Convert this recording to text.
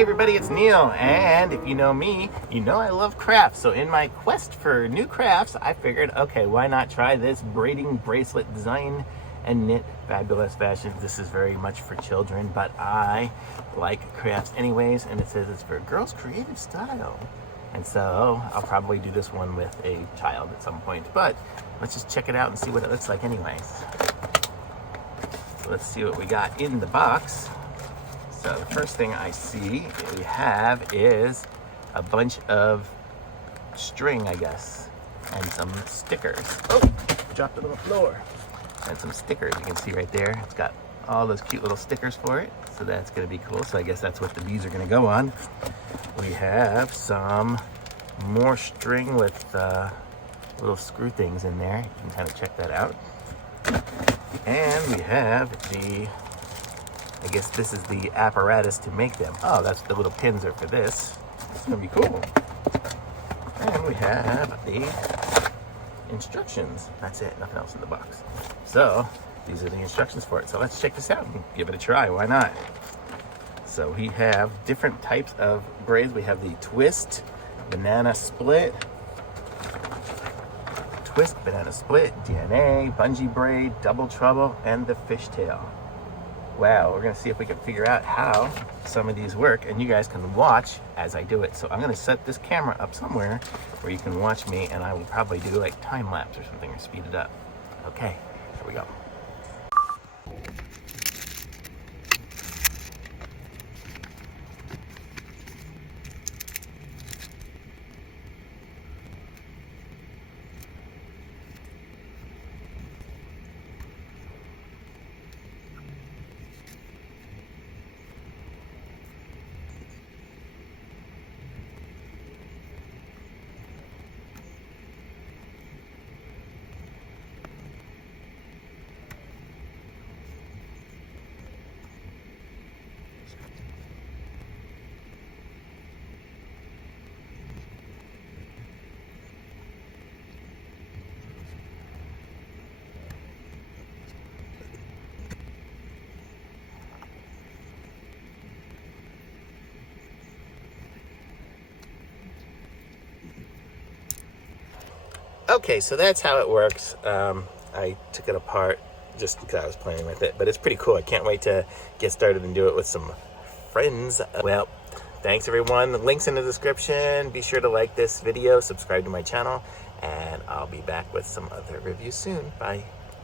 Hey everybody, it's Neil, and if you know me, you know I love crafts. So in my quest for new crafts, I figured, okay, why not try this braiding bracelet design and knit fabulous fashion. This is very much for children, but I like crafts anyways, and it says it's for girls' creative style. And so I'll probably do this one with a child at some point, but let's just check it out and see what it looks like anyways. So let's see what we got in the box. So the first thing I see we have is a bunch of string, I guess, and some stickers. Oh, dropped it on the floor. And some stickers, you can see right there. It's got all those cute little stickers for it. So that's gonna be cool. So I guess that's what the bees are gonna go on. We have some more string with little screw things in there. You can kind of check that out. And we have I guess this is the apparatus to make them. Oh, that's the little pins are for this. It's gonna be cool. And we have the instructions. That's it, nothing else in the box. So these are the instructions for it. So let's check this out and give it a try, why not? So we have different types of braids. We have the twist, banana split, DNA, bungee braid, double trouble, and the fishtail. Wow, we're gonna see if we can figure out how some of these work, and you guys can watch as I do it. So I'm gonna set this camera up somewhere where you can watch me, and I will probably do like time lapse or something or speed it up. Okay, here we go. Okay, so that's how it works. I took it apart just because I was playing with it, but it's pretty cool. I can't wait to get started and do it with some friends. Well, thanks everyone. The link's in the description. Be sure to like this video, subscribe to my channel, and I'll be back with some other reviews soon. Bye.